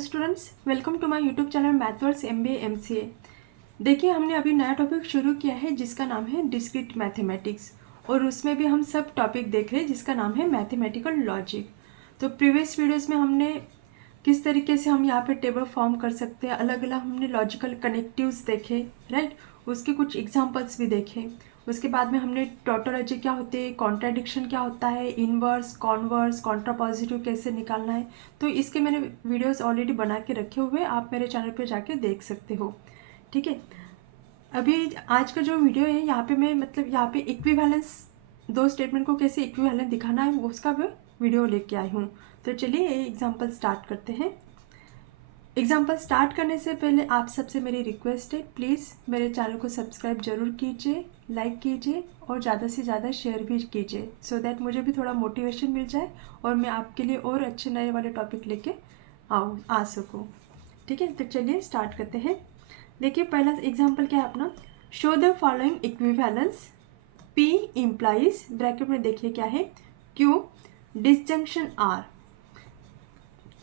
Students, welcome to my YouTube channel Mathverse MBA MCA। देखिए, हमने अभी नया टॉपिक शुरू किया है जिसका नाम है डिस्क्रीट मैथमेटिक्स, और उसमें भी हम सब टॉपिक देख रहे हैं जिसका नाम है मैथमेटिकल लॉजिक। तो प्रीवियस वीडियोस में हमने किस तरीके से हम यहाँ पे टेबल फॉर्म कर सकते हैं, अलग अलग हमने लॉजिकल कनेक्टिव्स देखे, राइट। उसके कुछ एग्जांपल्स भी देखे। उसके बाद में हमने टोटोलॉजी क्या होती है, कॉन्ट्राडिक्शन क्या होता है, इनवर्स, कॉन्वर्स, कॉन्ट्रापॉजिटिव कैसे निकालना है। तो इसके मैंने वीडियोस ऑलरेडी बना के रखे हुए, आप मेरे चैनल पे जाके देख सकते हो, ठीक है। अभी आज का जो वीडियो है यहाँ पे मैं यहाँ पे इक्विवेलेंस, दो स्टेटमेंट को कैसे इक्विवेलेंट दिखाना है उसका भी वीडियो लेके आई हूँ। तो चलिए ये एग्जाम्पल स्टार्ट करते हैं। एग्जाम्पल स्टार्ट करने से पहले आप सबसे मेरी रिक्वेस्ट है, प्लीज़ मेरे चैनल को सब्सक्राइब जरूर कीजिए, लाइक कीजिए और ज़्यादा से ज़्यादा शेयर भी कीजिए, सो दैट मुझे भी थोड़ा मोटिवेशन मिल जाए और मैं आपके लिए और अच्छे नए वाले टॉपिक लेके आ सकूँ, ठीक है। तो चलिए स्टार्ट करते हैं। देखिए, पहला एग्जाम्पल क्या है अपना, show the following equivalence P implies, bracket में देखिए क्या है, Q डिसजंक्शन R।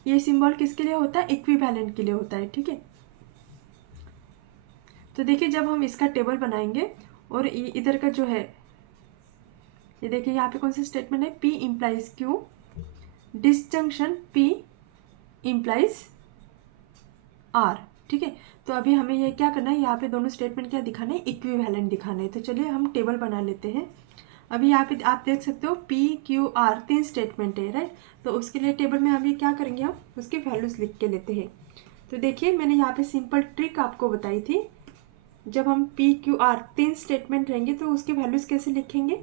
ये सिंबल किसके लिए होता है, इक्विवेलेंट के लिए होता है, ठीक है। तो देखिए, जब हम इसका टेबल बनाएंगे और इधर का जो है, ये देखिए यहाँ पे कौन सा स्टेटमेंट है, P implies Q disjunction P implies R, ठीक है। तो अभी हमें ये क्या करना है, यहाँ पे दोनों स्टेटमेंट क्या दिखाने हैं, इक्विवेलेंट दिखाने हैं। तो चलिए हम टेबल बना लेते हैं। अभी यहाँ पे आप देख सकते हो P Q R तीन स्टेटमेंट है, राइट। तो उसके लिए टेबल में अभी क्या करेंगे, हम उसकी वैल्यूज लिख के लेते हैं। तो देखिए, मैंने यहाँ पे सिंपल ट्रिक आपको बताई थी। जब हम P Q R तीन स्टेटमेंट रहेंगे तो उसकी वैल्यूज कैसे लिखेंगे,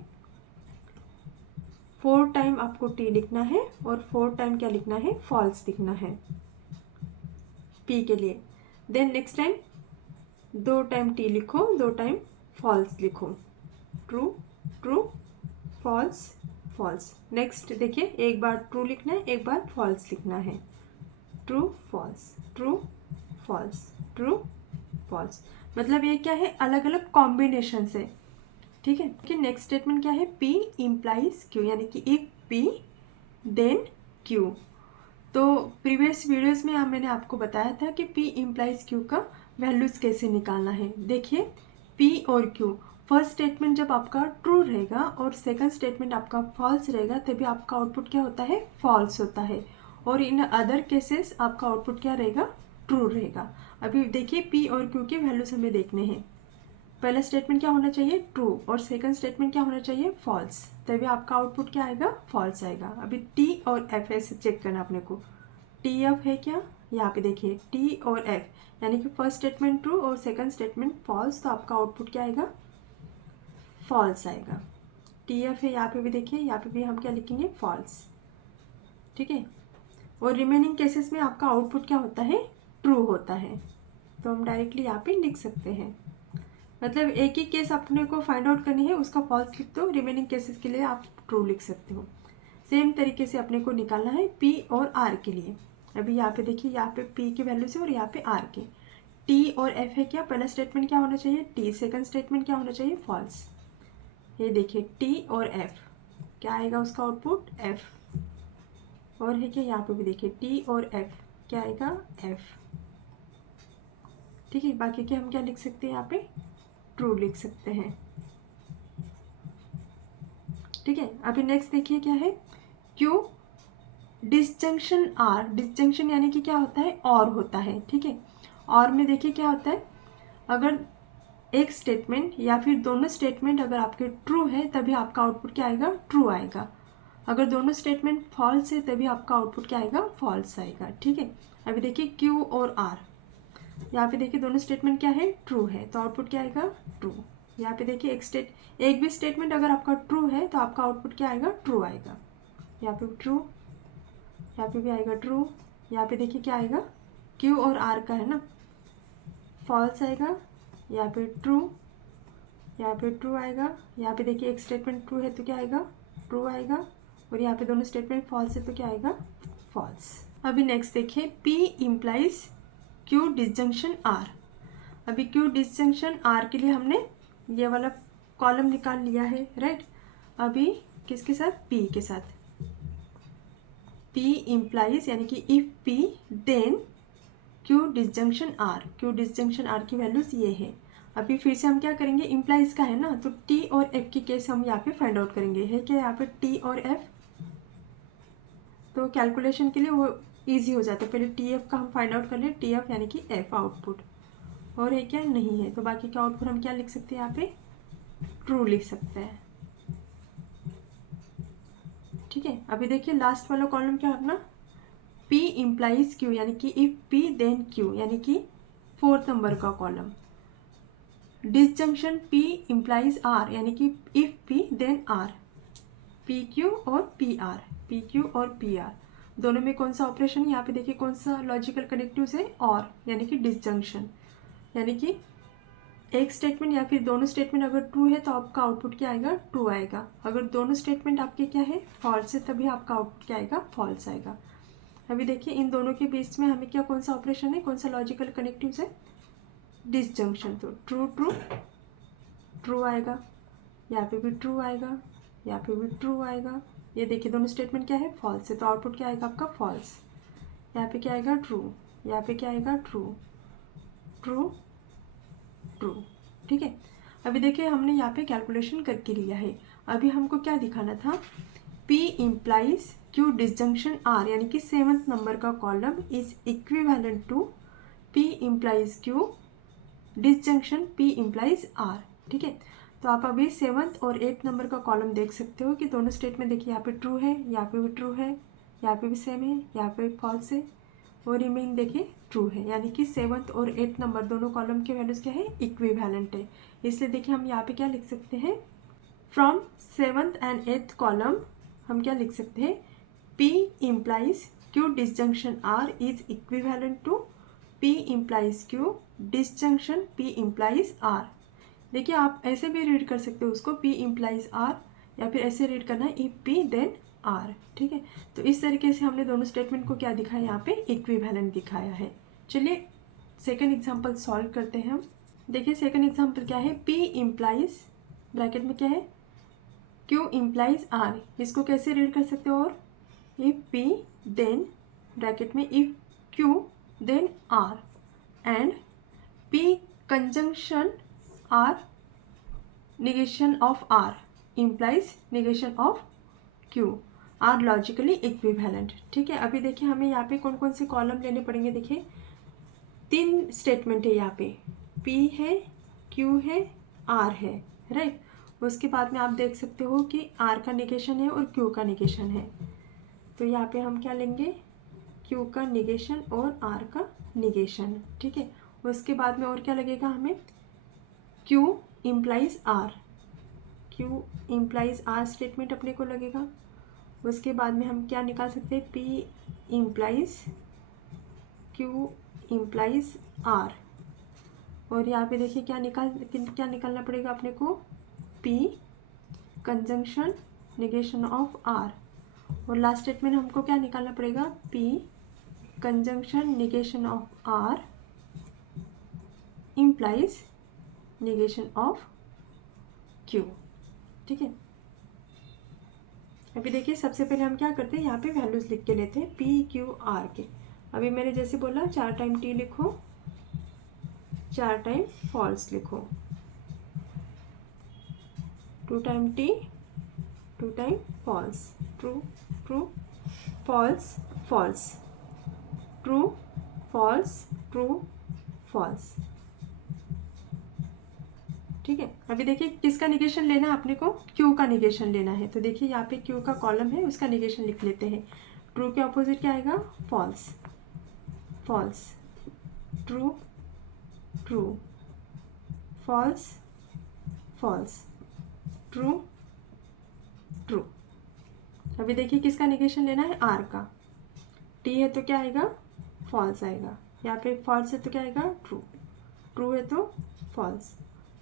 4 टाइम आपको T लिखना है और 4 टाइम क्या लिखना है, फॉल्स लिखना है P के लिए। Then next time 2 time T लिखो, 2 टाइम फॉल्स लिखो, true true false false. Next देखिए, एक बार ट्रू लिखना है, एक बार फॉल्स लिखना है, true false true false true false. मतलब ये क्या है, अलग अलग कॉम्बिनेशन से, ठीक है। कि नेक्स्ट स्टेटमेंट क्या है, P इम्प्लाइज Q, यानी कि इफ P देन Q। तो प्रीवियस वीडियोस में मैंने आपको बताया था कि P इम्प्लाइज Q का वैल्यूज कैसे निकालना है। देखिए, P और Q, फर्स्ट स्टेटमेंट जब आपका ट्रू रहेगा और सेकंड स्टेटमेंट आपका फॉल्स रहेगा, तभी आपका आउटपुट क्या होता है, फॉल्स होता है। और इन अदर केसेस आपका आउटपुट क्या रहेगा, ट्रू रहेगा। अभी देखिए, P और Q के वैल्यूज हमें देखने हैं। पहला स्टेटमेंट क्या होना चाहिए, ट्रू, और सेकंड स्टेटमेंट क्या होना चाहिए, फॉल्स, तभी आपका आउटपुट क्या आएगा, फॉल्स आएगा। अभी T और F ऐसे चेक करना अपने को, T F है क्या, यहाँ पे देखिए T और F, यानी कि फर्स्ट स्टेटमेंट ट्रू और सेकंड स्टेटमेंट फॉल्स, तो आपका आउटपुट क्या आएगा, फॉल्स आएगा। T F है यहाँ पे भी देखिए, यहाँ पे भी हम क्या लिखेंगे, फॉल्स, ठीक है। और रिमेनिंग केसेस में आपका आउटपुट क्या होता है, ट्रू होता है। तो हम डायरेक्टली यहाँ पे लिख सकते हैं, मतलब एक ही केस अपने को फाइंड आउट करनी है, उसका फॉल्स लिख दो, रिमेनिंग केसेस के लिए आप ट्रू लिख सकते हो। सेम तरीके से अपने को निकालना है P और R के लिए। अभी यहाँ पे देखिए, यहाँ पे P की वैल्यू से और यहाँ पे R के। T और F है क्या, पहला स्टेटमेंट क्या होना चाहिए, T, सेकंड स्टेटमेंट क्या होना चाहिए, फॉल्स। ये देखिए T और F, क्या आएगा उसका आउटपुट, F। और है क्या, यहाँ पे भी देखिए T और F, क्या आएगा, F, ठीक है। बाकी के हम क्या लिख सकते हैं, यहाँ पे ट्रू लिख सकते हैं, ठीक है। अभी नेक्स्ट देखिए क्या है, Q डिसजंक्शन R, डिसजंक्शन यानी कि क्या होता है, और होता है, ठीक है। और में देखिए क्या होता है, अगर एक स्टेटमेंट या फिर दोनों स्टेटमेंट अगर आपके ट्रू है तभी आपका आउटपुट क्या आएगा, ट्रू आएगा। अगर दोनों स्टेटमेंट फॉल्स है तभी आपका आउटपुट क्या आएगा, फॉल्स आएगा, ठीक है। अभी देखिए Q और R, यहाँ पे देखिए दोनों स्टेटमेंट क्या है, ट्रू है, तो आउटपुट क्या आएगा, ट्रू। यहाँ पे देखिए एक भी स्टेटमेंट अगर आपका ट्रू है तो आपका आउटपुट क्या आएगा, ट्रू आएगा। यहाँ पे ट्रू, यहाँ पे भी आएगा ट्रू। यहाँ पे देखिए क्या आएगा, Q और R का है ना, फॉल्स आएगा। यहाँ पे ट्रू, यहाँ पे ट्रू आएगा। यहाँ पे देखिए एक स्टेटमेंट ट्रू है तो क्या आएगा, ट्रू आएगा। और यहाँ पे दोनों स्टेटमेंट फॉल्स है तो क्या आएगा, फॉल्स। अभी नेक्स्ट देखिए, P implies Q disjunction R। अभी Q डिसजंक्शन R के लिए हमने ये वाला कॉलम निकाल लिया है, राइट। अभी किसके साथ, P के साथ। P इम्प्लाइज यानी कि if P then Q disjunction R, Q disjunction R की वैल्यूज ये है। अभी फिर से हम क्या करेंगे, इम्प्लाइज का है ना, तो टी और एफ की केस हम यहाँ पे फाइंड आउट करेंगे। है क्या यहाँ पे टी और एफ, तो कैलकुलेशन के लिए वो इजी हो जाता है। पहले टी एफ का हम फाइंड आउट कर लें, टी एफ यानी कि एफ आउटपुट, और है क्या नहीं है, तो बाकी का आउटपुट हम क्या लिख सकते हैं यहाँ पे, ट्रू लिख सकते हैं। ठीक है, अभी देखिए लास्ट वाला कॉलम क्या है अपना, P इम्प्लाइज Q, यानी कि इफ P देन Q, यानी कि फोर्थ नंबर का column. Disjunction P implies R, यानी कि if P then R, PQ और PR, PQ और PR दोनों में कौन सा ऑपरेशन, यहाँ पे देखिए कौन सा लॉजिकल कनेक्टिव है, और यानी कि डिसजंक्शन, यानी कि एक स्टेटमेंट या फिर दोनों स्टेटमेंट अगर ट्रू है तो आपका आउटपुट क्या आएगा, ट्रू आएगा। अगर दोनों स्टेटमेंट आपके क्या है, फॉल्स है, तभी आपका आउटपुट क्या आएगा, फॉल्स आएगा। अभी देखिए इन दोनों के बीच में हमें क्या कौन सा ऑपरेशन है, कौन सा लॉजिकल कनेक्टिव है, डिसजंक्शन। तो ट्रू ट्रू ट्रू आएगा, यहाँ पे भी ट्रू आएगा, यहाँ पे भी ट्रू आएगा। ये देखिए दोनों स्टेटमेंट क्या है, फॉल्स है, तो आउटपुट क्या आएगा आपका, फॉल्स। यहाँ पे क्या आएगा, ट्रू, यहाँ पे क्या आएगा, ट्रू ट्रू ट्रू। ठीक है, अभी देखिए हमने यहाँ पे कैलकुलेशन करके लिया है। अभी हमको क्या दिखाना था, P implies Q disjunction R, यानी कि सेवंथ नंबर का column is equivalent to P implies Q disjunction P implies R। ठीक है, तो आप अभी सेवंथ और एट्थ नंबर का कॉलम देख सकते हो कि दोनों स्टेटमेंट देखिए, यहाँ पे ट्रू है, यहाँ पे भी ट्रू है, यहाँ पे भी सेम है, यहाँ पे फॉल्स है, और रिमेन देखिए ट्रू है, यानी कि सेवंथ और एट्थ नंबर दोनों कॉलम के वैल्यूज क्या है, इक्विवेलेंट है। इसलिए देखिए हम यहाँ पे क्या लिख सकते हैं, from seventh and eighth column हम क्या लिख सकते हैं, P implies Q disjunction R is equivalent to P implies Q disjunction P implies R। देखिए आप ऐसे भी रीड कर सकते हो उसको, P इम्प्लाइज R, या फिर ऐसे रीड करना है इफ P देन R। ठीक है, तो इस तरीके से हमने दोनों स्टेटमेंट को क्या दिखाया, यहाँ पे इक्विवेलेंट दिखाया है। चलिए सेकंड एग्जांपल सॉल्व करते हैं हम। देखिए सेकंड एग्जांपल क्या है, P इम्प्लाइज ब्रैकेट में क्या है, Q इम्प्लाइज R, इसको कैसे रीड कर सकते हो, और इफ P देन ब्रैकेट में if Q then R and P conjunction R negation of R implies negation of Q are logically equivalent। ठीक है, अभी देखिए हमें यहाँ पे कौन कौन से कॉलम लेने पड़ेंगे। देखिए तीन स्टेटमेंट है यहाँ पे, P है, Q है, R है, राइट। उसके बाद में आप देख सकते हो कि R का निगेशन है और Q का निगेशन है, तो यहाँ पे हम क्या लेंगे, Q का निगेशन और R का निगेशन। ठीक है, उसके बाद में और क्या लगेगा हमें, Q implies R, Q implies R statement अपने को लगेगा। उसके बाद में हम क्या निकाल सकते हैं, P implies Q implies R, और यहाँ पे देखिए क्या निकालना पड़ेगा अपने को, P conjunction negation of R, और लास्ट स्टेटमेंट हमको क्या निकालना पड़ेगा, P conjunction negation of R implies negation of Q। ठीक है, अभी देखिए सबसे पहले हम क्या करते हैं, यहाँ पे वैल्यूज लिख के लेते हैं P Q R के। अभी मैंने जैसे बोला 4 टाइम T लिखो, 4 टाइम फॉल्स लिखो, 2 time T 2 time false, true true false false, true false true false. ठीक है, अभी देखिए किसका निगेशन लेना है अपने को, Q का निगेशन लेना है। तो देखिए यहाँ पे Q का कॉलम है, उसका निगेशन लिख लेते हैं। ट्रू के ऑपोजिट क्या आएगा, false, false, true true, false false, true true. अभी देखिए किसका निगेशन लेना है, R का। T है तो क्या आएगा, फॉल्स आएगा। यहाँ पे फॉल्स है तो क्या आएगा, ट्रू, ट्रू है तो फॉल्स,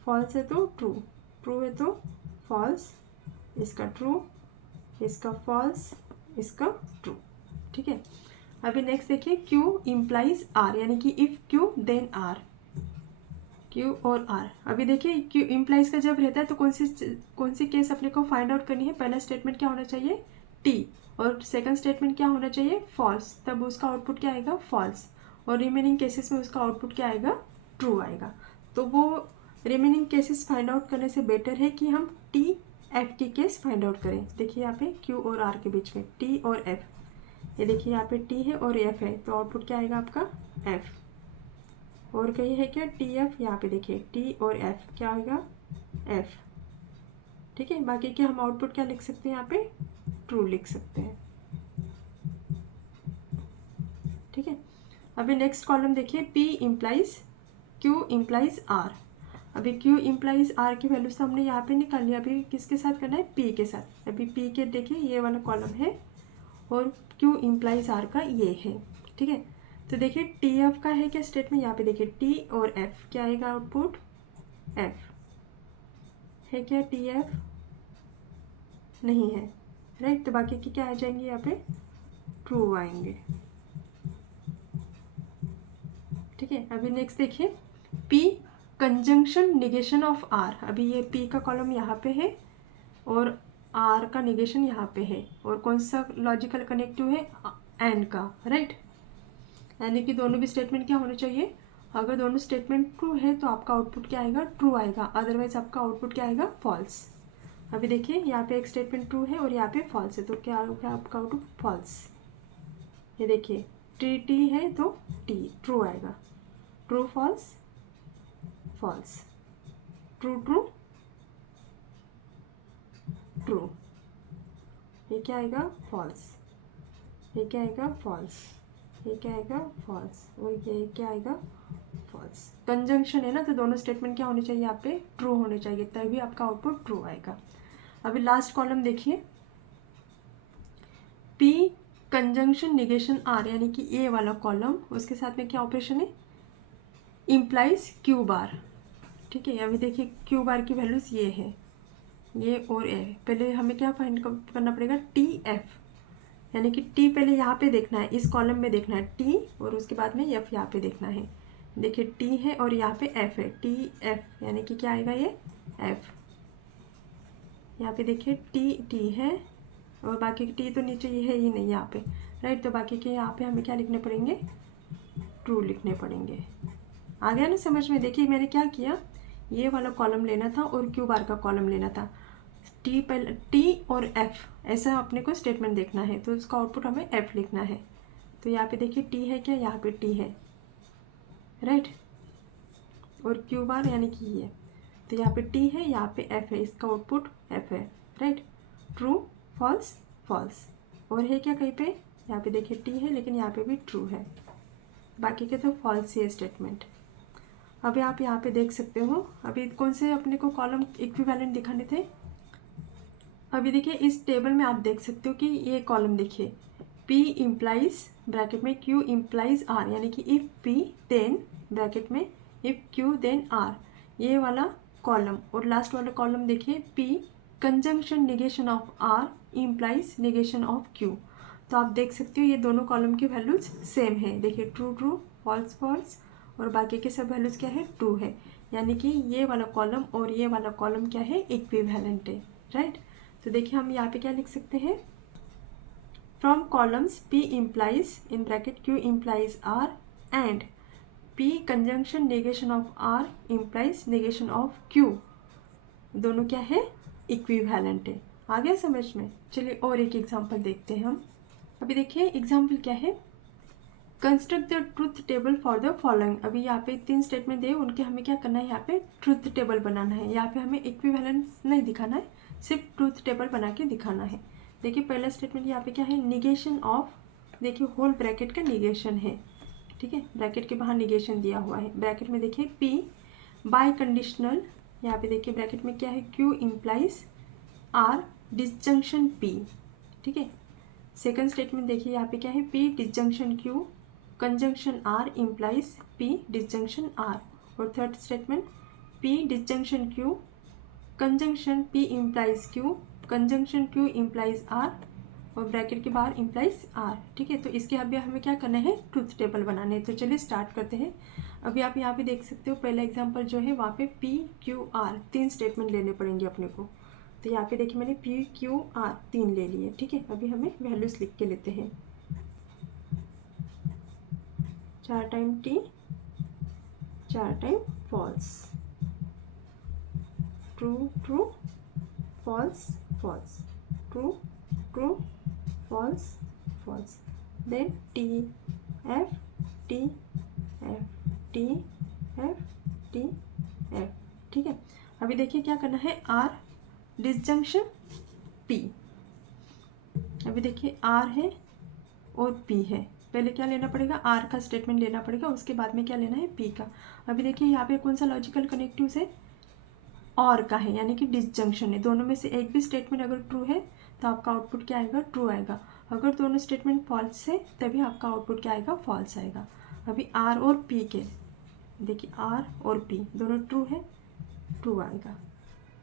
फॉल्स है तो ट्रू, ट्रू है तो फॉल्स, इसका ट्रू, इसका फॉल्स, इसका ट्रू। ठीक है, अभी नेक्स्ट देखिए Q इम्प्लाइज R, यानी कि if Q then R, Q और R। अभी देखिए Q इम्प्लाइज का जब रहता है तो कौन सी केस अपने को फाइंड आउट करनी है, पहला स्टेटमेंट क्या होना चाहिए, T, और सेकंड स्टेटमेंट क्या होना चाहिए, फॉल्स, तब उसका आउटपुट क्या आएगा, फॉल्स। और रिमेनिंग केसेस में उसका आउटपुट क्या आएगा, ट्रू आएगा। तो वो रिमेनिंग केसेस फाइंड आउट करने से बेटर है कि हम टी एफ की केस फाइंड आउट करें। देखिए यहाँ पे क्यू और आर के बीच में टी और एफ, ये देखिए यहाँ पे टी है और एफ है, तो आउटपुट क्या आएगा आपका एफ। और कहीं है क्या टी एफ, यहाँ पे देखिए टी और एफ क्या आएगा एफ। ठीक है, बाकी के हम आउटपुट क्या लिख सकते हैं, यहाँ पे ट्रू लिख सकते हैं। ठीक है, अभी नेक्स्ट कॉलम देखिए, P implies Q implies R। अभी Q इम्प्लाइज R की वैल्यूज तो हमने यहाँ पे निकाल लिया, अभी किसके साथ करना है, P के साथ। अभी P के देखिए ये वाला कॉलम है और Q इम्प्लाइज R का ये है। ठीक है, तो देखिए टी एफ का है क्या स्टेटमेंट, यहाँ पे देखिए टी और एफ क्या आएगा आउटपुट एफ है क्या, टी एफ नहीं है, राइट। तो बाकी की क्या आ जाएंगे, यहाँ पे ट्रू आएंगे। ठीक है, अभी नेक्स्ट देखिए P conjunction negation of R। अभी ये P का कॉलम यहाँ पे है और R का निगेशन यहाँ पे है, और कौन सा लॉजिकल कनेक्टिव है, एंड का, राइट। यानी कि दोनों भी स्टेटमेंट क्या होने चाहिए, अगर दोनों स्टेटमेंट ट्रू है तो आपका आउटपुट क्या आएगा, ट्रू आएगा, अदरवाइज आपका आउटपुट क्या आएगा, फॉल्स। अभी देखिए यहाँ पे एक स्टेटमेंट ट्रू है और यहाँ पे फॉल्स है, तो क्या होगा आपका आउटपुट फॉल्स। ये देखिए टी टी है तो टी ट्रू आएगा, true false false, true true true, ये क्या आएगा फॉल्स, ये क्या आएगा फॉल्स, ये क्या आएगा फॉल्स, और ये क्या आएगा फॉल्स। कंजंक्शन है ना, तो दोनों स्टेटमेंट क्या होने चाहिए, यहाँ पे ट्रू होने चाहिए, तभी आपका आउटपुट ट्रू आएगा। अभी लास्ट कॉलम देखिए, P कंजंक्शन निगेशन R, यानी कि ए वाला कॉलम, उसके साथ में क्या ऑपरेशन है, इम्प्लाइज क्यू बार। ठीक है, अभी देखिए क्यू बार की वैल्यूज ये है, ये और ए। पहले हमें क्या फाइंड करना पड़ेगा, टी एफ, यानी कि टी पहले यहाँ पे देखना है, इस कॉलम में देखना है टी, और उसके बाद में एफ यहाँ पे देखना है। देखिए टी है और यहाँ पे एफ है, टी एफ यानी कि क्या आएगा, ये एफ। यहाँ पे देखिए टी टी है और बाकी टी तो नीचे ये है ही नहीं यहाँ पे, राइट। तो बाकी के यहाँ पे हमें क्या लिखने पड़ेंगे, ट्रू लिखने पड़ेंगे। आ गया ना समझ में। देखिए मैंने क्या किया, ये वाला कॉलम लेना था और क्यू बार का कॉलम लेना था, टी पहले टी और एफ ऐसा अपने को स्टेटमेंट देखना है, तो उसका आउटपुट हमें एफ लिखना है। तो यहाँ पे देखिए टी है क्या, यहाँ पे टी है, राइट, और क्यू बार यानी कि ये, तो यहाँ पे टी है, यहाँ पे एफ है, इसका आउटपुट एफ है, राइट। ट्रू फॉल्स फॉल्स, और है क्या कहीं पे, यहाँ पे देखिए टी है लेकिन यहाँ पे भी ट्रू है, बाकी के तो फॉल्स ही है स्टेटमेंट। अभी आप यहाँ पे देख सकते हो, अभी कौन से अपने को कॉलम इक्विवेलेंट दिखाने थे। अभी देखिए इस टेबल में आप देख सकते हो कि ये कॉलम देखिए, P इम्प्लाइज ब्रैकेट में Q इम्प्लाइज R, यानी कि इफ P देन ब्रैकेट में इफ Q देन R, ये वाला कॉलम। और लास्ट वाला कॉलम देखिए P conjunction negation of R implies negation of Q। तो आप देख सकते हो ये दोनों कॉलम की वैल्यूज सेम है, देखिए ट्रू ट्रू फॉल्स फॉल्स, और बाकी के सब वैल्यूज क्या है, ट्रू है, यानी कि ये वाला कॉलम और ये वाला कॉलम क्या है, इक्विवेलेंट है, राइट। तो देखिए हम यहाँ पे क्या लिख सकते हैं, from columns P implies in bracket Q implies R and P conjunction negation of R implies negation of Q, दोनों क्या है, इक्विवेलेंट है। आ गया समझ में। चलिए और एक एग्जांपल देखते हैं हम। अभी देखिए एग्जांपल क्या है, construct the truth table for the following. अभी यहाँ पे 3 स्टेटमेंट दिए, उनके हमें क्या करना है, यहाँ पे ट्रुथ टेबल बनाना है। यहाँ पे हमें इक्विवेलेंस नहीं दिखाना है, सिर्फ ट्रुथ टेबल बना के दिखाना है। देखिए पहला स्टेटमेंट यहाँ पे क्या है, निगेशन ऑफ, देखिए होल ब्रैकेट का निगेशन है, ठीक है, ब्रैकेट के बाहर निगेशन दिया हुआ है। ब्रैकेट में देखिए P बाय कंडीशनल, यहाँ पे देखिए ब्रैकेट में क्या है, Q implies R disjunction P, ठीक है। सेकंड स्टेटमेंट देखिए यहाँ पे क्या है, P disjunction Q conjunction R implies P disjunction R। और third statement P disjunction Q conjunction P implies Q conjunction Q implies R, और ब्रैकेट के बाहर इम्प्लाइज R, ठीक है। तो इसके अभी हमें क्या करना है, ट्रुथ टेबल बनाने हैं। तो चलिए स्टार्ट करते हैं। अभी आप यहाँ पे देख सकते हो पहला एग्जांपल जो है, वहाँ पे P Q R 3 स्टेटमेंट लेने पड़ेंगे अपने को। तो यहाँ पे देखिए मैंने P Q R 3 ले लिए, ठीक है। अभी हमें वैल्यूज लिख के लेते हैं। 4 time T, 4 time false, true true false false, true true false false, then T F T F T F T F. ठीक है, अभी देखिए क्या करना है, आर डिसजंक्शन पी। अभी देखिए आर है और पी है, पहले क्या लेना पड़ेगा, आर का स्टेटमेंट लेना पड़ेगा, उसके बाद में क्या लेना है, पी का। अभी देखिए यहाँ पे कौन सा लॉजिकल कनेक्टिव है, और का है, यानी कि डिसजंक्शन है। दोनों में से एक भी स्टेटमेंट अगर ट्रू है तो आपका आउटपुट क्या आएगा, ट्रू आएगा। अगर दोनों स्टेटमेंट फॉल्स है तभी आपका आउटपुट क्या आएगा, फॉल्स आएगा। अभी आर और पी के देखिए, आर और पी दोनों ट्रू है, ट्रू आएगा।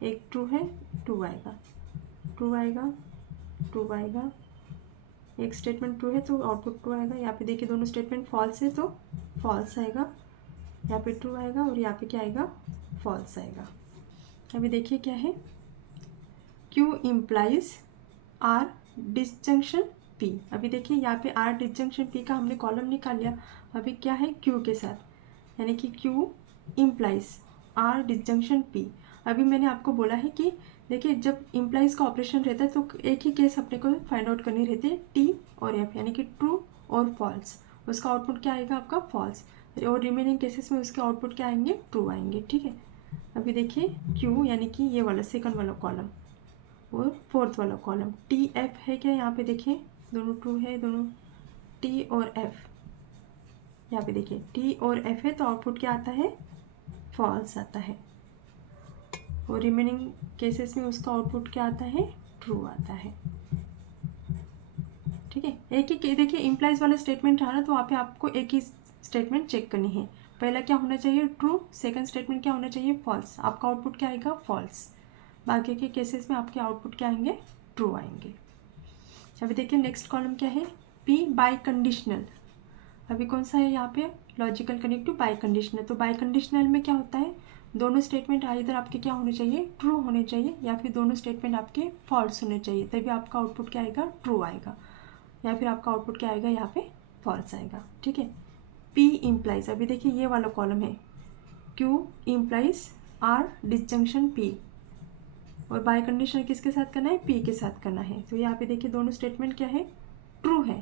एक ट्रू है, ट्रू आएगा, ट्रू आएगा, ट्रू आएगा। एक स्टेटमेंट ट्रू है तो आउटपुट ट्रू आएगा। यहाँ पे देखिए दोनों स्टेटमेंट फॉल्स है तो फॉल्स आएगा, यहाँ पे ट्रू आएगा और यहाँ पे क्या आएगा, फॉल्स आएगा। अभी देखिए क्या है, Q implies R disjunction P। अभी देखिए यहाँ पे R डिसजंक्शन P का हमने कॉलम निकाल लिया। अभी क्या है, Q के साथ, यानी कि Q implies R disjunction P। अभी मैंने आपको बोला है कि देखिए जब इम्प्लाइज का ऑपरेशन रहता है तो एक ही केस अपने को फाइंड आउट करनी रहती है, T और F, यानी कि ट्रू और फॉल्स। उसका आउटपुट क्या आएगा, आपका फॉल्स, और रिमेनिंग केसेस में उसके आउटपुट क्या आएंगे, ट्रू आएंगे। ठीक है, अभी देखिए Q यानी कि ये वाला सेकंड वाला कॉलम और फोर्थ वाला कॉलम, टी एफ है क्या, यहाँ पे देखिए दोनों ट्रू है, दोनों टी और एफ। यहाँ पे देखिए टी और एफ है तो आउटपुट क्या आता है, फॉल्स आता है, और रिमेनिंग केसेस में उसका आउटपुट क्या आता है, ट्रू आता है। ठीक है, एक ही देखिए इम्प्लाइज वाला स्टेटमेंट रहा ना तो वहाँ पे आपको एक ही स्टेटमेंट चेक करनी है। पहला क्या होना चाहिए, ट्रू, सेकंड स्टेटमेंट क्या होना चाहिए, फॉल्स। आपका आउटपुट क्या आएगा, फॉल्स। बाकी के केसेस में आपके आउटपुट क्या आएंगे, ट्रू आएंगे। अभी देखिए नेक्स्ट कॉलम क्या है, पी बाय कंडीशनल। अभी कौन सा है यहाँ पे, लॉजिकल कनेक्टिव बाय कंडीशनल। तो बाय कंडीशनल में क्या होता है, दोनों स्टेटमेंट इधर आपके क्या होने चाहिए, ट्रू होने चाहिए, या फिर दोनों स्टेटमेंट आपके फॉल्स होने चाहिए, तभी आपका आउटपुट क्या आएगा, ट्रू आएगा, या फिर आपका आउटपुट क्या आएगा, यहाँ पे फॉल्स आएगा। ठीक है, पी इम्प्लाइज, अभी देखिए ये वाला कॉलम है, Q implies R disjunction P, और बाय कंडीशन किसके साथ करना है, पी के साथ करना है। तो यहाँ पे देखिए दोनों स्टेटमेंट क्या है, ट्रू है,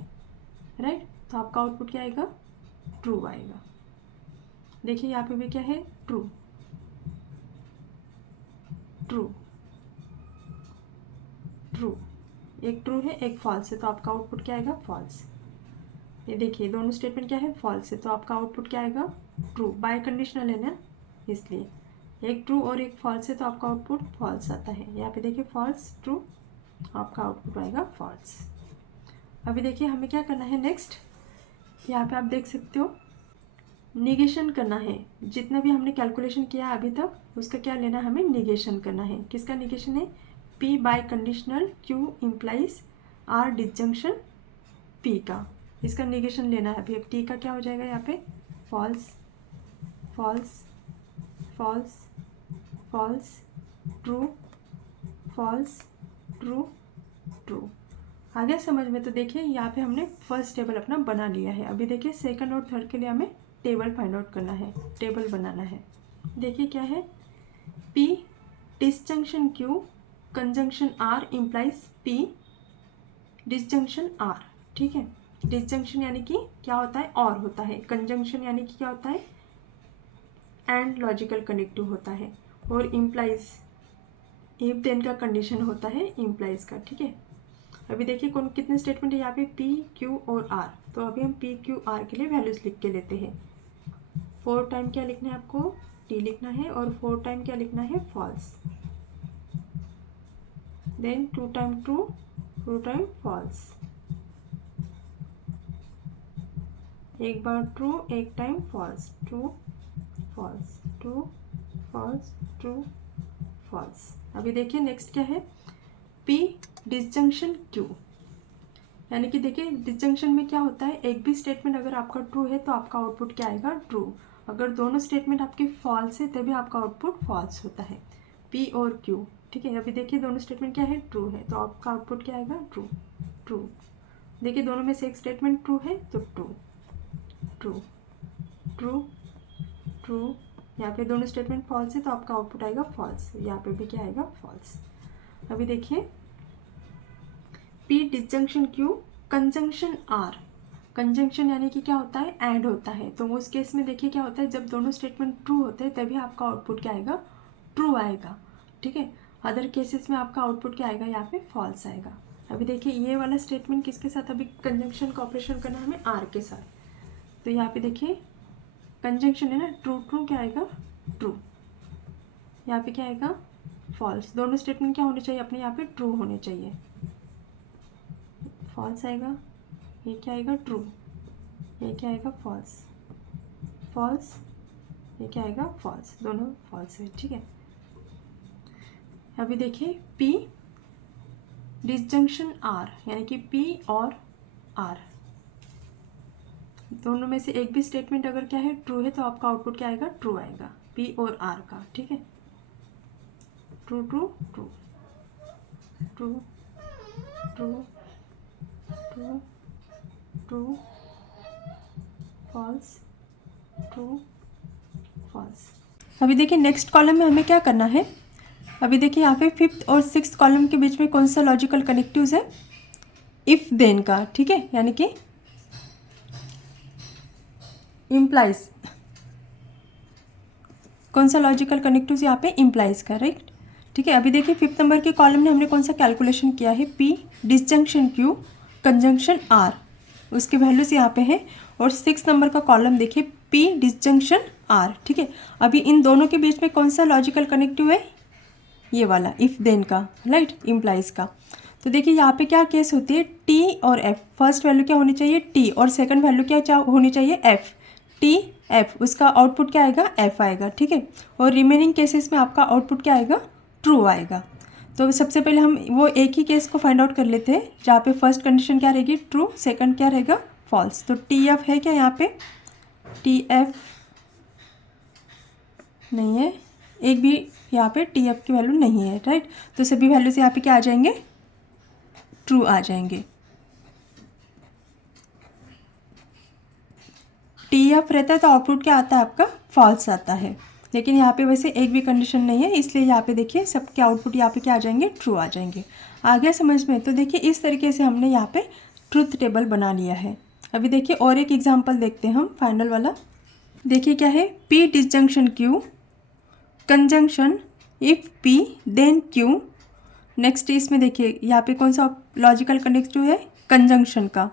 राइट, तो आपका आउटपुट क्या आएगा, ट्रू आएगा। देखिए यहाँ पे भी क्या है, ट्रू ट्रू ट्रू, एक ट्रू है एक फॉल्स है तो आपका आउटपुट क्या आएगा, फॉल्स। ये देखिए दोनों स्टेटमेंट क्या है, फॉल्स है तो आपका आउटपुट क्या आएगा, ट्रू। बाय कंडीशनल है ना, इसलिए एक ट्रू और एक फॉल्स है तो आपका आउटपुट फॉल्स आता है। यहाँ पे देखिए फॉल्स ट्रू, आपका आउटपुट आएगा फॉल्स। अभी देखिए हमें क्या करना है नेक्स्ट, यहाँ पे आप देख सकते हो निगेशन करना है। जितना भी हमने कैलकुलेशन किया अभी तक उसका क्या लेना है, हमें निगेशन करना है। किसका निगेशन है, P biconditional Q implies R disjunction P का, इसका निगेशन लेना है। अभी अब टी का क्या हो जाएगा, यहाँ पे false false false false, true false true true. आ गया समझ में। तो देखिए यहाँ पे हमने फर्स्ट टेबल अपना बना लिया है। अभी देखिए सेकंड और थर्ड के लिए हमें टेबल फाइंड आउट करना है, टेबल बनाना है। देखिए क्या है, P disjunction Q conjunction R implies P disjunction R। ठीक है, डिसजंक्शन यानी कि क्या होता है, और होता है, कंजंक्शन यानी कि क्या होता है, एंड लॉजिकल कनेक्टिव होता है, और इम्प्लाइज इफ देन का कंडीशन होता है इम्प्लाइज का। ठीक है, अभी देखिए कौन कितने स्टेटमेंट है यहाँ पे, P Q और R। तो अभी हम P Q R के लिए वैल्यूज लिख के लेते हैं। 4 टाइम क्या लिखना है आपको, T लिखना है, और 4 टाइम क्या लिखना है, false. Then 2 time true, 2 time false, एक बार ट्रू एक time false, true false true false true false. अभी देखिए नेक्स्ट क्या है, P डिसजंक्शन Q, यानी कि देखिए डिसजंक्शन में क्या होता है, एक भी स्टेटमेंट अगर आपका ट्रू है तो आपका आउटपुट क्या आएगा, ट्रू। अगर दोनों स्टेटमेंट आपके फॉल्स है तभी आपका आउटपुट फॉल्स होता है, P और Q। ठीक है, अभी देखिए दोनों स्टेटमेंट क्या है, ट्रू है, तो आपका आउटपुट क्या आएगा, ट्रू ट्रू। देखिए दोनों में से एक स्टेटमेंट ट्रू है तो ट्रू ट्रू। True true. यहाँ पे दोनों स्टेटमेंट फॉल्स है तो आपका आउटपुट आएगा फॉल्स। यहाँ पे भी क्या आएगा? फॉल्स। अभी देखिए P disjunction Q conjunction R. Conjunction यानी कि क्या होता है? ऐड होता है। तो उस केस में देखिए क्या होता है, जब दोनों स्टेटमेंट ट्रू होते हैं तभी आपका आउटपुट क्या आएगा? ट्रू आएगा। ठीक है, अदर केसेस में आपका आउटपुट क्या आएगा? यहाँ पे फॉल्स आएगा। अभी देखिए ये वाला स्टेटमेंट किसके साथ? अभी कंजंक्शन का ऑपरेशन करना है हमें आर के साथ। तो यहाँ पे देखिए कंजंक्शन है ना, ट्रू ट्रू क्या आएगा? ट्रू। यहाँ पे क्या आएगा? फॉल्स। दोनों स्टेटमेंट क्या होने चाहिए अपने? यहाँ पे ट्रू होने चाहिए। फॉल्स आएगा, ये क्या आएगा? ट्रू। ये क्या आएगा? फॉल्स। फॉल्स, ये क्या आएगा? फॉल्स। दोनों फॉल्स है। ठीक है, अभी देखिए P डिसजंक्शन R, यानी कि P और R दोनों में से एक भी स्टेटमेंट अगर क्या है? ट्रू है, तो आपका आउटपुट क्या आएगा? ट्रू आएगा P और R का। ठीक है, true true true true true true true false true false. अभी देखिए नेक्स्ट कॉलम में हमें क्या करना है? अभी देखिए यहाँ पे 5th और 6th कॉलम के बीच में कौन सा लॉजिकल कनेक्टिव्स है? इफ देन का। ठीक है, यानी कि इम्प्लाइज। कौन सा लॉजिकल कनेक्टिव्स यहाँ पे? इम्प्लाइज का। राइट। ठीक है, अभी देखिए 5th नंबर के कॉलम में हमने कौन सा कैलकुलेशन किया है? P disjunction Q conjunction R, उसके वैल्यूज यहाँ पे है। और 6th नंबर का कॉलम देखिए P डिसजंक्शन R। ठीक है, अभी इन दोनों के बीच में कौन सा लॉजिकल कनेक्टिव है? ये वाला इफ देन का। राइट, इम्प्लाइज का। तो देखिए यहाँ पे क्या केस होती है? T और F। फर्स्ट वैल्यू क्या होनी चाहिए? T, और सेकंड वैल्यू क्या होनी चाहिए? F। T F, उसका आउटपुट क्या आएगा? F आएगा। ठीक है, और रिमेनिंग केसेस में आपका आउटपुट क्या आएगा? ट्रू आएगा। तो सबसे पहले हम वो एक ही केस को फाइंड आउट कर लेते हैं जहाँ पे फर्स्ट कंडीशन क्या रहेगी? ट्रू, सेकंड क्या रहेगा? फॉल्स। तो TF है क्या यहाँ पे? TF नहीं है, एक भी यहाँ पे TF की वैल्यू नहीं है। राइट, तो सभी वैल्यूज यहाँ पे क्या आ जाएंगे? ट्रू आ जाएंगे। TF रहता है तो आउटपुट क्या आता है आपका? फॉल्स आता है। लेकिन यहाँ पे वैसे एक भी कंडीशन नहीं है, इसलिए यहाँ पे देखिए सबके आउटपुट यहाँ पे क्या आ जाएंगे? ट्रू आ जाएंगे। आ गया समझ में? तो देखिए इस तरीके से हमने यहाँ पे ट्रूथ टेबल बना लिया है। अभी देखिए और एक एग्जाम्पल देखते हैं हम, फाइनल वाला। देखिए क्या है? P disjunction Q conjunction if P then Q। Next इसमें देखिए यहाँ पे कौन सा लॉजिकल कनेक्टिव है? कंजंक्शन का।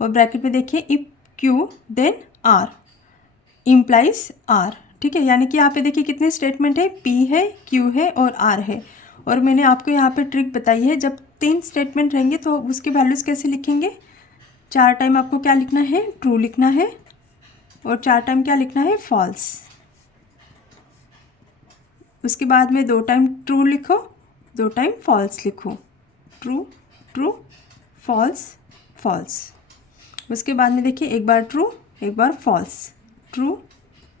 और ब्रैकेट में देखिए if Q then R implies R। ठीक है, यानी कि यहाँ पे देखिए कितने स्टेटमेंट है? P है, Q है और R है। और मैंने आपको यहाँ पे ट्रिक बताई है, जब 3 स्टेटमेंट रहेंगे तो उसके वैल्यूज़ कैसे लिखेंगे? 4 टाइम आपको क्या लिखना है? ट्रू लिखना है, और 4 टाइम क्या लिखना है? फॉल्स। उसके बाद में 2 टाइम ट्रू लिखो, 2 टाइम फॉल्स लिखो। True true false false. उसके बाद में देखिए एक बार ट्रू, एक बार false. True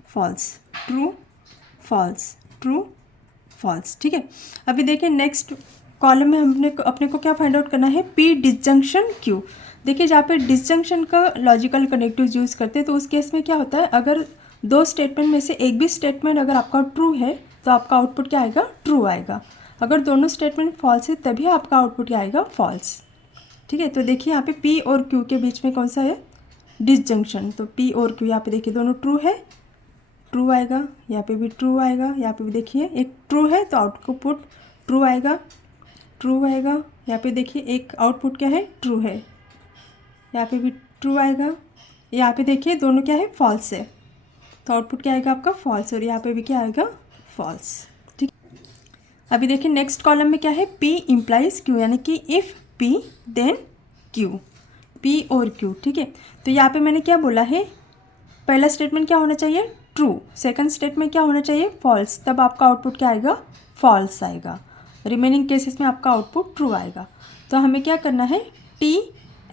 false, true false, true false. ठीक है, अभी देखिए नेक्स्ट कॉलम में हमने अपने को क्या फाइंड आउट करना है? P disjunction Q। देखिए जहाँ पे डिसजंक्शन का लॉजिकल कनेक्टिव यूज़ करते हैं तो उस केस में क्या होता है? अगर 2 स्टेटमेंट में से एक भी स्टेटमेंट अगर आपका ट्रू है तो आपका आउटपुट क्या आएगा? ट्रू आएगा। अगर दोनों स्टेटमेंट फॉल्स है तभी आपका आउटपुट क्या आएगा? फॉल्स। ठीक है, तो देखिए यहाँ पे P और Q के बीच में कौन सा है? डिसजंक्शन। तो P और Q यहाँ पे देखिए दोनों ट्रू है, ट्रू आएगा। यहाँ पे भी ट्रू आएगा, यहाँ पे भी देखिए एक ट्रू है तो आउटपुट ट्रू आएगा, ट्रू आएगा। यहाँ पे देखिए एक आउटपुट क्या है? ट्रू है, यहाँ पे भी ट्रू आएगा। यहाँ पे देखिए दोनों क्या है? फॉल्स है, तो आउटपुट क्या आएगा आपका? फॉल्स। और यहाँ पे भी क्या आएगा? फॉल्स। ठीक, अभी देखिए नेक्स्ट कॉलम में क्या है? P इम्प्लाइज Q, यानी कि if P then Q। P और Q। ठीक है, तो यहाँ पे मैंने क्या बोला है? पहला स्टेटमेंट क्या होना चाहिए? ट्रू। सेकंड स्टेटमेंट क्या होना चाहिए? फॉल्स। तब आपका आउटपुट क्या आएगा? फॉल्स आएगा। रिमेनिंग केसेस में आपका आउटपुट ट्रू आएगा। तो हमें क्या करना है? T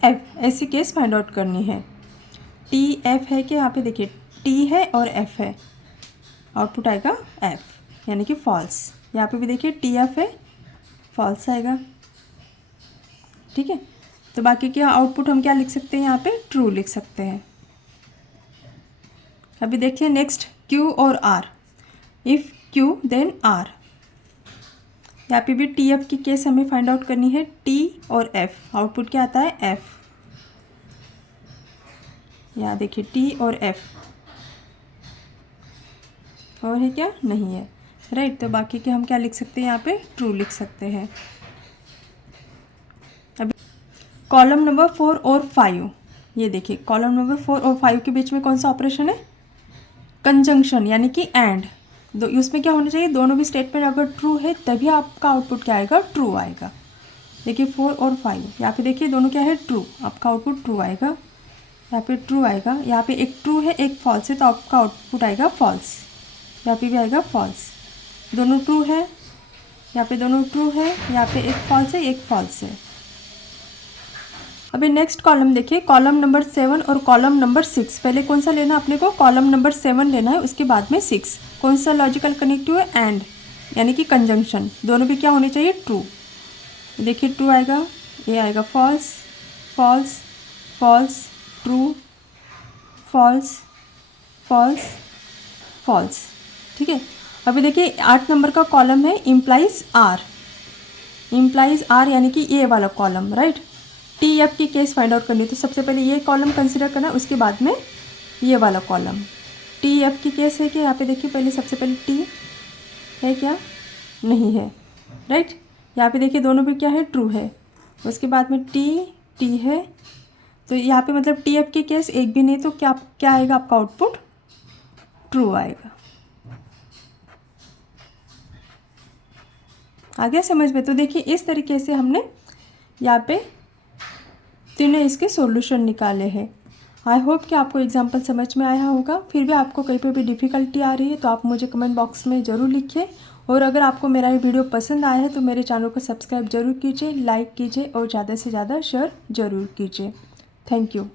F ऐसी केस फाइंड आउट करनी है। T F है कि यहाँ पे देखिए T है और F है, आउटपुट आएगा F, यानी कि फॉल्स। यहाँ पे भी देखिए T F है, फॉल्स आएगा। ठीक है, तो बाकी के आउटपुट हम क्या लिख सकते हैं? यहाँ पे ट्रू लिख सकते हैं। अभी देखिए नेक्स्ट Q और R। If Q then R। यहाँ पे भी टी एफ की केस हमें फाइंड आउट करनी है। T और F, आउटपुट क्या आता है F। यहाँ देखिए T और F, और है क्या, नहीं है, राइट। तो बाकी के हम क्या लिख सकते हैं, यहाँ पे ट्रू लिख सकते हैं। अभी कॉलम नंबर 4 और 5, ये देखिए कॉलम नंबर 4 और 5 के बीच में कौन सा ऑपरेशन है, कंजंक्शन, यानी कि एंड। दो उसमें क्या होना चाहिए, दोनों भी स्टेटमेंट अगर ट्रू है तभी आपका आउटपुट क्या आएगा, ट्रू आएगा। देखिए 4 और 5, यहाँ पे देखिए दोनों क्या है, ट्रू, आपका आउटपुट ट्रू आएगा। यहाँ पे ट्रू आएगा, यहाँ पे एक ट्रू है एक फॉल्स है, तो आपका आउटपुट आएगा फॉल्स। यहाँ पे भी आएगा फॉल्स। दोनों ट्रू है, यहाँ पे दोनों ट्रू है, यहाँ पे एक फॉल्स है एक फॉल्स है। अभी नेक्स्ट कॉलम देखिए, कॉलम नंबर 7 और कॉलम नंबर 6। पहले कौन सा लेना अपने को, कॉलम नंबर 7 लेना है, उसके बाद में 6। कौन सा लॉजिकल कनेक्टिव है, एंड, यानी कि कंजंक्शन। दोनों भी क्या होने चाहिए, ट्रू। देखिए ट्रू आएगा, ये आएगा false, false, false, true, false, false, false. ठीक है। अभी देखिए 8 नंबर का कॉलम है, इम्प्लाइज आर। इम्प्लाइज आर यानी कि ये वाला कॉलम, राइट। टी एफ की केस फाइंड आउट करनी है, तो सबसे पहले ये कॉलम कंसिडर करना, उसके बाद में ये वाला कॉलम। टी एफ की केस है कि यहाँ पे देखिए पहले सबसे पहले टी है क्या, नहीं है, राइट। यहाँ पे देखिए दोनों भी क्या है, ट्रू है। उसके बाद में टी है, तो यहाँ पे मतलब टी एफ की केस एक भी नहीं, तो क्या आएगा आपका आउटपुट, ट्रू आएगा। आ गया समझ में। तो देखिए इस तरीके से हमने यहाँ पे तीनों इसके सॉल्यूशन निकाले हैं। आई होप कि आपको एग्जाम्पल समझ में आया होगा। फिर भी आपको कहीं पे भी डिफ़िकल्टी आ रही है तो आप मुझे कमेंट बॉक्स में ज़रूर लिखिए। और अगर आपको मेरा ये वीडियो पसंद आया है तो मेरे चैनल को सब्सक्राइब ज़रूर कीजिए, लाइक कीजिए और ज़्यादा से ज़्यादा शेयर ज़रूर कीजिए। Thank you.